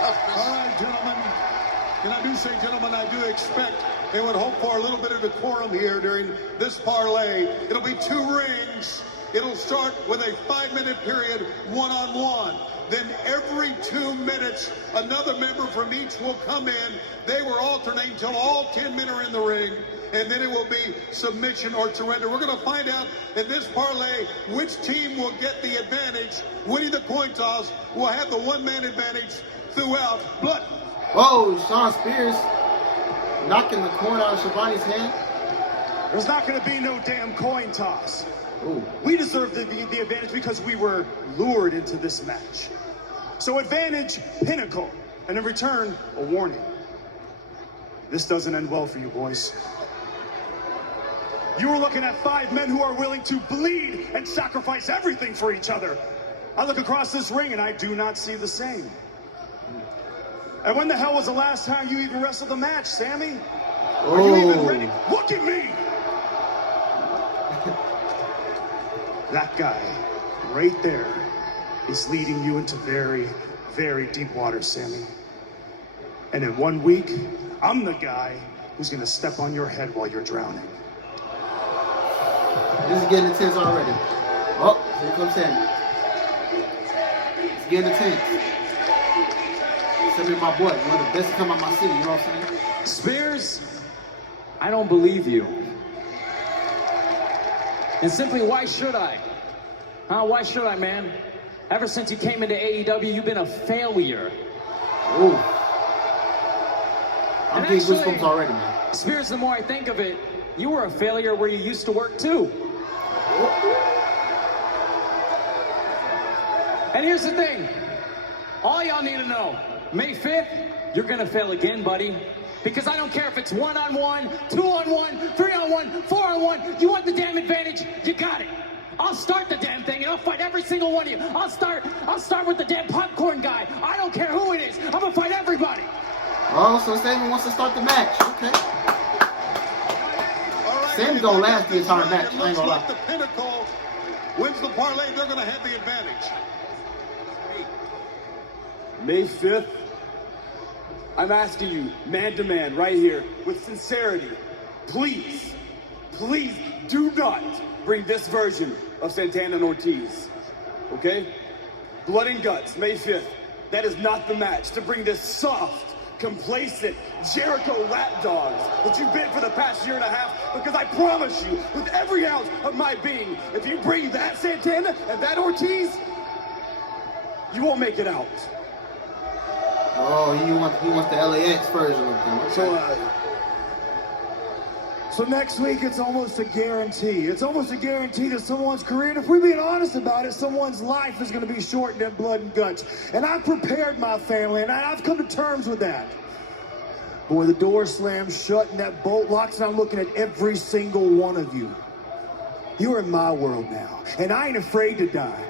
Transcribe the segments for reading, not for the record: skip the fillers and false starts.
toughness. All right, gentlemen. And I do say, gentlemen, I do expect and would hope for a little bit of decorum here during this parlay. It'll be 2 rings. It'll start with a 5-minute period, one-on-one. Then every 2 minutes, another member from each will come in. They will alternate until all 10 men are in the ring. And then it will be submission or surrender. We're going to find out in this parlay which team will get the advantage. Winning the coin toss will have the 1-man advantage throughout. Blood. Oh, Shawn Spears knocking the coin out of Schiavone's hand. There's not going to be no damn coin toss. Ooh. We deserve the advantage because we were lured into this match. So advantage, Pinnacle. And in return, a warning. This doesn't end well for you, boys. You were looking at 5 men who are willing to bleed and sacrifice everything for each other. I look across this ring and I do not see the same. And when the hell was the last time you even wrestled a match, Sammy? Are you even ready? Look at me! That guy right there is leading you into very, very deep water, Sammy. And in 1 week, I'm the guy who's gonna step on your head while you're drowning. This is getting intense already. Oh, here comes Sammy. It's getting intense. Sammy, my boy, one of the best to come out my city, you know what I'm saying? Spears, I don't believe you. And simply, why should I? Huh? Why should I, man? Ever since you came into AEW, you've been a failure. Ooh. I'm getting goosebumps already, man. Spears, the more I think of it, you were a failure where you used to work too. And here's the thing. All y'all need to know, May 5th, you're gonna fail again, buddy. Because I don't care if it's 1-on-1, 2-on-1, 3-on-1, 4-on-1. You want the damn advantage? You got it. I'll start the damn thing and I'll fight every single one of you. I'll start with the damn popcorn guy. I don't care who it is. I'm gonna fight everybody. Oh, so Sammy wants to start the match. Okay. All right, Sammy gonna last the entire match. I ain't gonna lie. The Pinnacle wins the parlay. They're going to have the advantage. May 5th, I'm asking you, man to man, right here, with sincerity, please, please do not bring this version of Santana and Ortiz, okay? Blood and Guts, May 5th. That is not the match to bring this soft, complacent Jericho lapdogs that you've been for the past year and a half, because I promise you, with every ounce of my being, if you bring that Santana and that Ortiz, you won't make it out. Oh, he wants the LAX version of him. So next week, it's almost a guarantee. It's almost a guarantee that someone's career, and if we're being honest about it, someone's life is going to be shortened in blood and guts. And I've prepared my family, and I've come to terms with that. But when the door slams shut and that bolt locks, and I'm looking at every single one of you. You're in my world now, and I ain't afraid to die.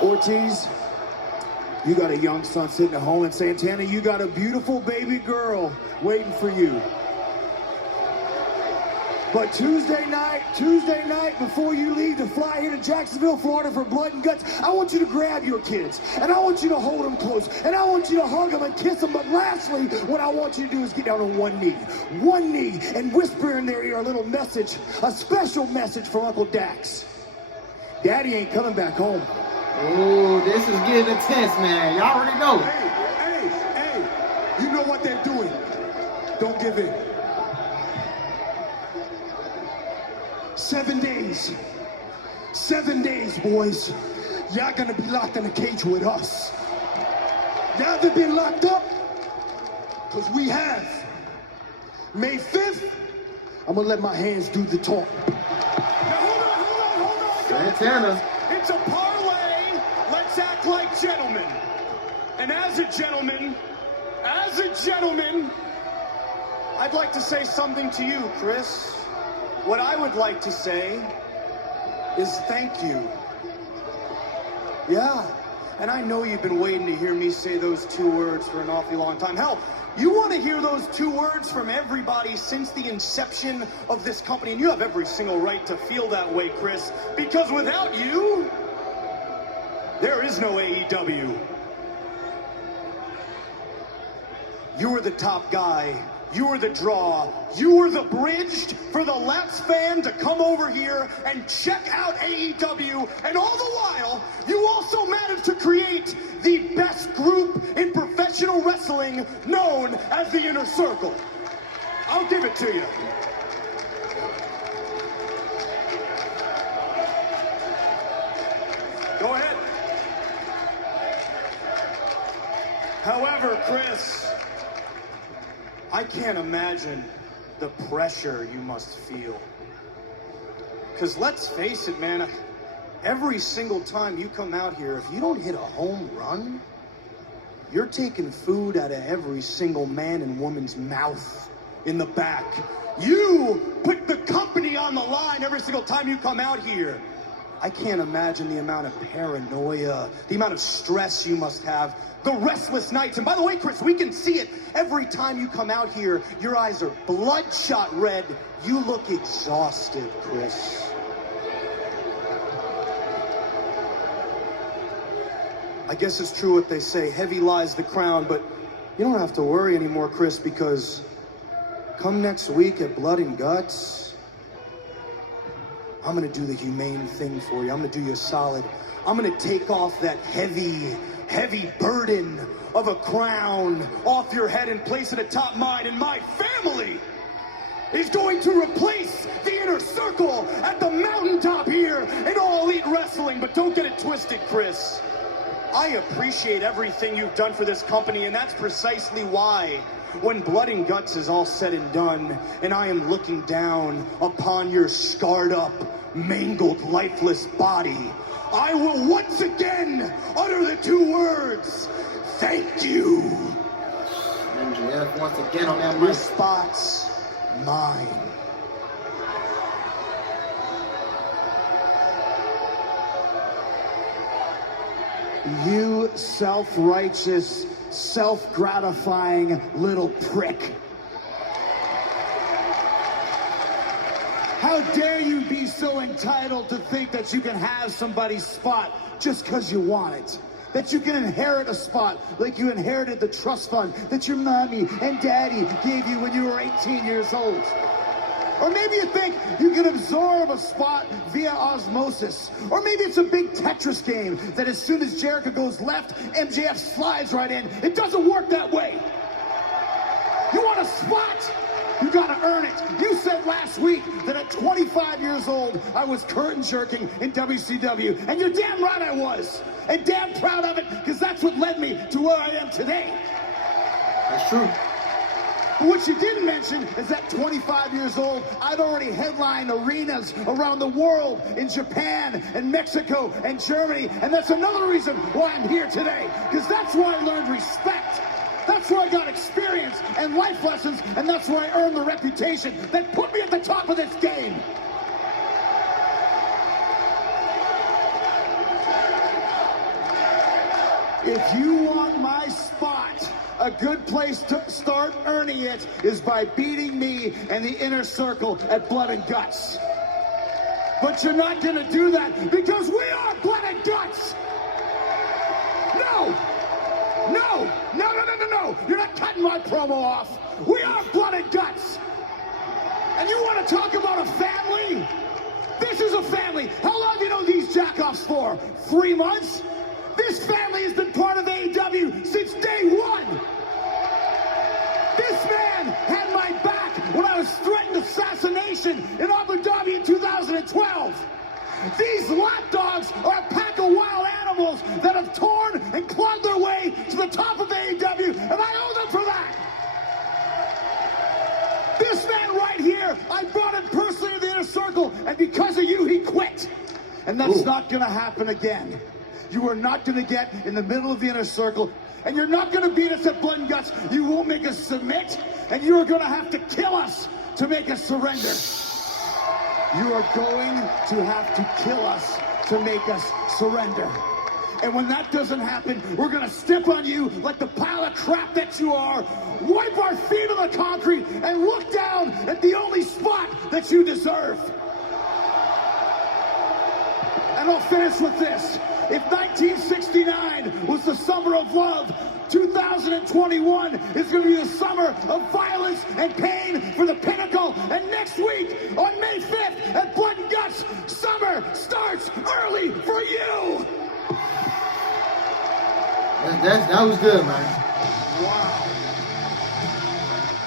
Ortiz, you got a young son sitting at home, and Santana, you got a beautiful baby girl waiting for you. But Tuesday night, before you leave to fly here to Jacksonville, Florida for Blood and Guts, I want you to grab your kids, and I want you to hold them close, and I want you to hug them and kiss them. But lastly, what I want you to do is get down on one knee, and whisper in their ear a little message, a special message from Uncle Dax. Daddy ain't coming back home. Oh, this is getting intense, man. Y'all already know. Hey, you know what they're doing. Don't give in. 7 days. 7 days, boys. Y'all gonna be locked in a cage with us. Y'all haven't been locked up? Because we have. May 5th, I'm gonna let my hands do the talk. Now hold on. Santana. It's a parlay. Let's act like gentlemen. And as a gentleman, I'd like to say something to you, Chris. What I would like to say is thank you. Yeah, and I know you've been waiting to hear me say those 2 words for an awfully long time. Hell, you want to hear those 2 words from everybody since the inception of this company, and you have every single right to feel that way, Chris, because without you, there is no AEW. You were the top guy. You were the draw. You were the bridge for the Laps fan to come over here and check out AEW. And all the while, you also managed to create the best group in professional wrestling known as the Inner Circle. I'll give it to you. Go ahead. However, Chris, I can't imagine the pressure you must feel. Because let's face it, man, every single time you come out here, if you don't hit a home run, you're taking food out of every single man and woman's mouth in the back. You put the company on the line every single time you come out here. I can't imagine the amount of paranoia, the amount of stress you must have, the restless nights. And by the way, Chris, we can see it every time you come out here. Your eyes are bloodshot red. You look exhausted, Chris. I guess it's true what they say, heavy lies the crown, but you don't have to worry anymore, Chris, because come next week at Blood and Guts, I'm gonna do the humane thing for you. I'm gonna do you a solid. I'm gonna take off that heavy burden of a crown off your head and place it atop mine, and my family is going to replace the Inner Circle at the mountaintop here in All Elite Wrestling. But don't get it twisted, Chris. I appreciate everything you've done for this company, and that's precisely why when Blood and Guts is all said and done, and I am looking down upon your scarred up, mangled, lifeless body, I will once again utter the two words, thank you. MJF once again on that Your mic. spot's mine. You self-righteous, self-gratifying little prick. How dare you be so entitled to think that you can have somebody's spot just because you want it? That you can inherit a spot like you inherited the trust fund that your mommy and daddy gave you when you were 18 years old. Or maybe you think you can absorb a spot via osmosis. Or maybe it's a big Tetris game that as soon as Jericho goes left, MJF slides right in. It doesn't work that way. You want a spot? You gotta earn it. You said last week that at 25 years old, I was curtain jerking in WCW. And you're damn right I was. And damn proud of it, because that's what led me to where I am today. That's true. But what you didn't mention is that 25 years old, I'd already headlined arenas around the world in Japan and Mexico and Germany. And that's another reason why I'm here today, because that's where I learned respect. That's where I got experience and life lessons, and that's where I earned the reputation that put me at the top of this game. If you want my spot, a good place to start earning it is by beating me and the Inner Circle at Blood and Guts. But you're not gonna do that because we are Blood and Guts! No! No! No, no, no, no, no! You're not cutting my promo off! We are Blood and Guts! And you want to talk about a family? This is a family! How long have you known these jackoffs for? 3 months? This family has been part of AEW since day one! This man had my back when I was threatened assassination in Abu Dhabi in 2012! These lapdogs are a pack of wild animals that have torn and clawed their way to the top of AEW, and I owe them for that! This man right here, I brought him personally to the Inner Circle, and because of you, he quit! And that's not gonna happen again. You are not gonna get in the middle of the Inner Circle, and you're not gonna beat us at Blood and Guts. You won't make us submit, and you are gonna have to kill us to make us surrender. You are going to have to kill us to make us surrender. And when that doesn't happen, we're gonna step on you like the pile of crap that you are, wipe our feet on the concrete, and look down at the only spot that you deserve. And I'll finish with this. If 1969 was the summer of love, 2021 is going to be the summer of violence and pain for the Pinnacle. And next week, on May 5th at Blood and Guts, summer starts early for you. That was good, man. Wow.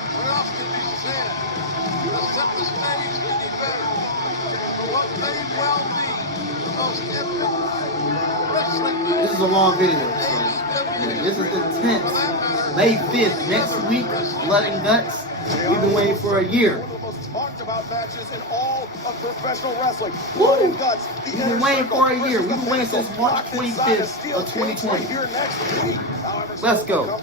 What else can be said? The simplest things can be better. For what may well be the most epic wrestling match. This is a long video, so yeah, this is intense. May 5th, next week, Blood and Guts. We've been waiting for a year. One of the most talked about matches in all of professional wrestling. Woo! Blood and Guts. We've been waiting for a year. We've been waiting since March 25th of 2020. Let's go.